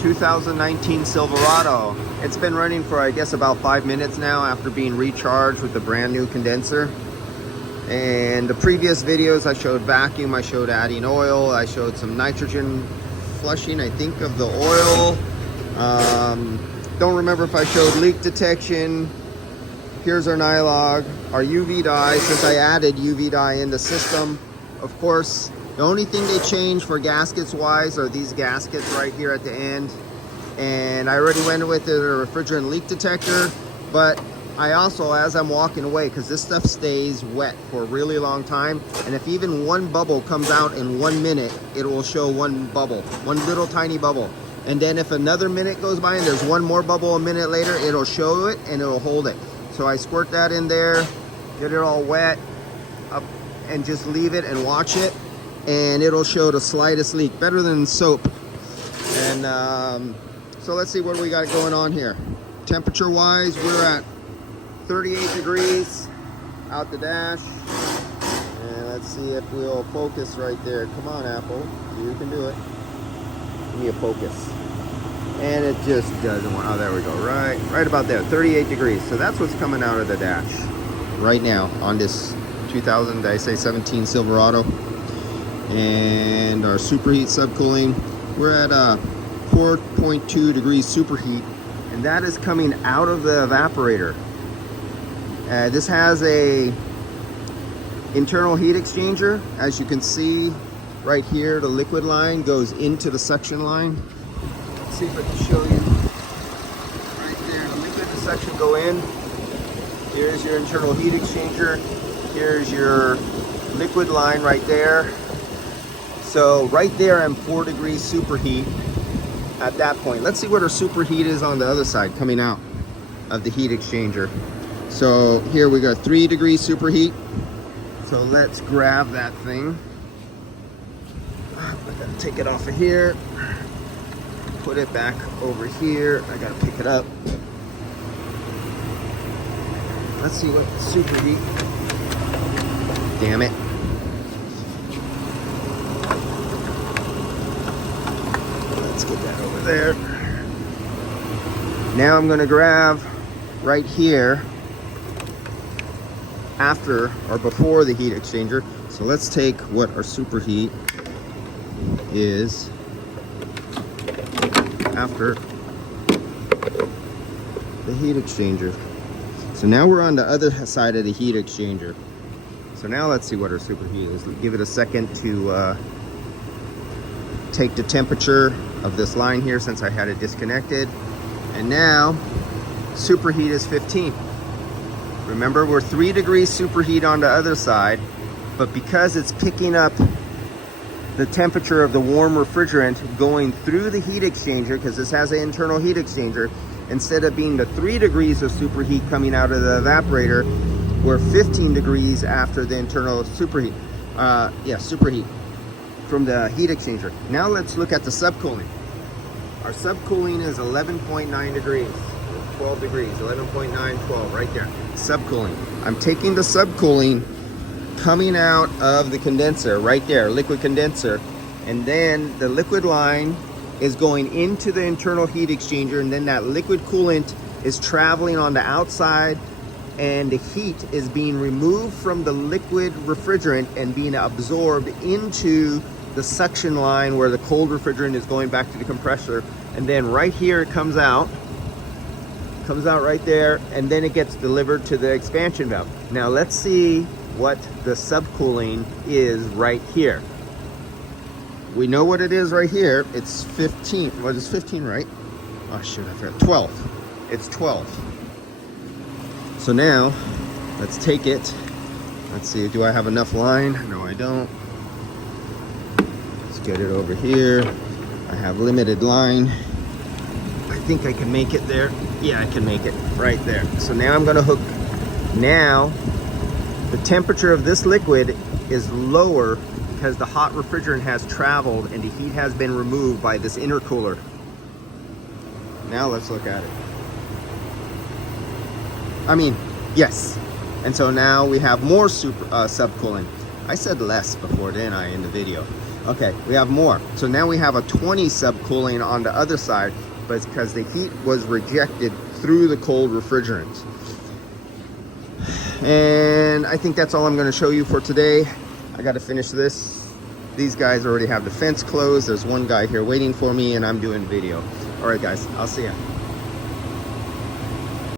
2019 Silverado. It's been running for, I guess, about 5 minutes now after being recharged with the brand new condenser. And the previous videos I showed vacuum, I showed adding oil, I showed some nitrogen flushing, I think, of the oil. Don't remember if I showed leak detection. Here's our nylog, our UV dye, since I added UV dye in the system. Of course, the only thing they changed for gaskets wise are these gaskets right here at the end. And I already went with the refrigerant leak detector, but I also, as I'm walking away, because this stuff stays wet for a really long time, and if even one bubble comes out in 1 minute, it will show one bubble, one little tiny bubble. And then if another minute goes by and there's one more bubble a minute later, it'll show it and it'll hold it. So I squirt that in there, get it all wet, up, and just leave it and watch it, and it'll show the slightest leak, better than soap. And so let's see what we got going on here. Temperature wise, we're at 38 degrees out the dash. And let's see if we'll focus right there. Come on, Apple, you can do it. Give me a focus. And it just doesn't want, oh, there we go, right about there, 38 degrees. So that's what's coming out of the dash right now on this 2000, did I say 17 Silverado? And our SuperHeat subcooling, we're at 4.2 degrees SuperHeat, and that is coming out of the evaporator. This has a internal heat exchanger. As you can see right here, the liquid line goes into the suction line. Let's see if I can show you. Right there, the liquid and the suction go in. Here's your internal heat exchanger. Here's your liquid line right there. So right there I'm 4 degrees superheat at that point. Let's see what our superheat is on the other side coming out of the heat exchanger. So here we got 3 degrees superheat. So let's grab that thing. I gotta take it off of here. Put it back over here. I gotta pick it up. Let's see what superheat. Damn it. Let's get that over there. Now I'm gonna grab right here after or before the heat exchanger. So let's take what our superheat is after the heat exchanger. So now we're on the other side of the heat exchanger. So now let's see what our superheat is. Give it a second to take the temperature of this line here since I had it disconnected. And now superheat is 15. Remember, we're 3 degrees superheat on the other side, but because it's picking up the temperature of the warm refrigerant going through the heat exchanger, because this has an internal heat exchanger, instead of being the 3 degrees of superheat coming out of the evaporator, we're 15 degrees after the internal superheat. Superheat from the heat exchanger. Now let's look at the subcooling. Our subcooling is 11.9 degrees. 12 degrees, 11.9, 12, right there. Subcooling. I'm taking the subcooling coming out of the condenser, right there, liquid condenser, and then the liquid line is going into the internal heat exchanger, and then that liquid coolant is traveling on the outside, and the heat is being removed from the liquid refrigerant and being absorbed into the suction line where the cold refrigerant is going back to the compressor. And then right here it comes out right there, and then it gets delivered to the expansion valve. Now let's see what the subcooling is right here. We know what it is right here. It's 15. What is 15, right? Oh shoot, I forgot. 12. It's 12. So now let's take it. Let's see, do I have enough line? No, I don't. Let's get it over here. I have limited line. I think I can make it there. Yeah, I can make it right there. So now I'm gonna hook. Now the temperature of this liquid is lower because the hot refrigerant has traveled and the heat has been removed by this intercooler. Now let's look at it. Yes. And so now we have more subcooling. I said less before, didn't I, in the video? Okay, we have more. So now we have a 20 subcooling on the other side, but it's because the heat was rejected through the cold refrigerant. And I think that's all I'm going to show you for today. I got to finish this. These guys already have the fence closed. There's one guy here waiting for me, and I'm doing video. All right, guys, I'll see ya.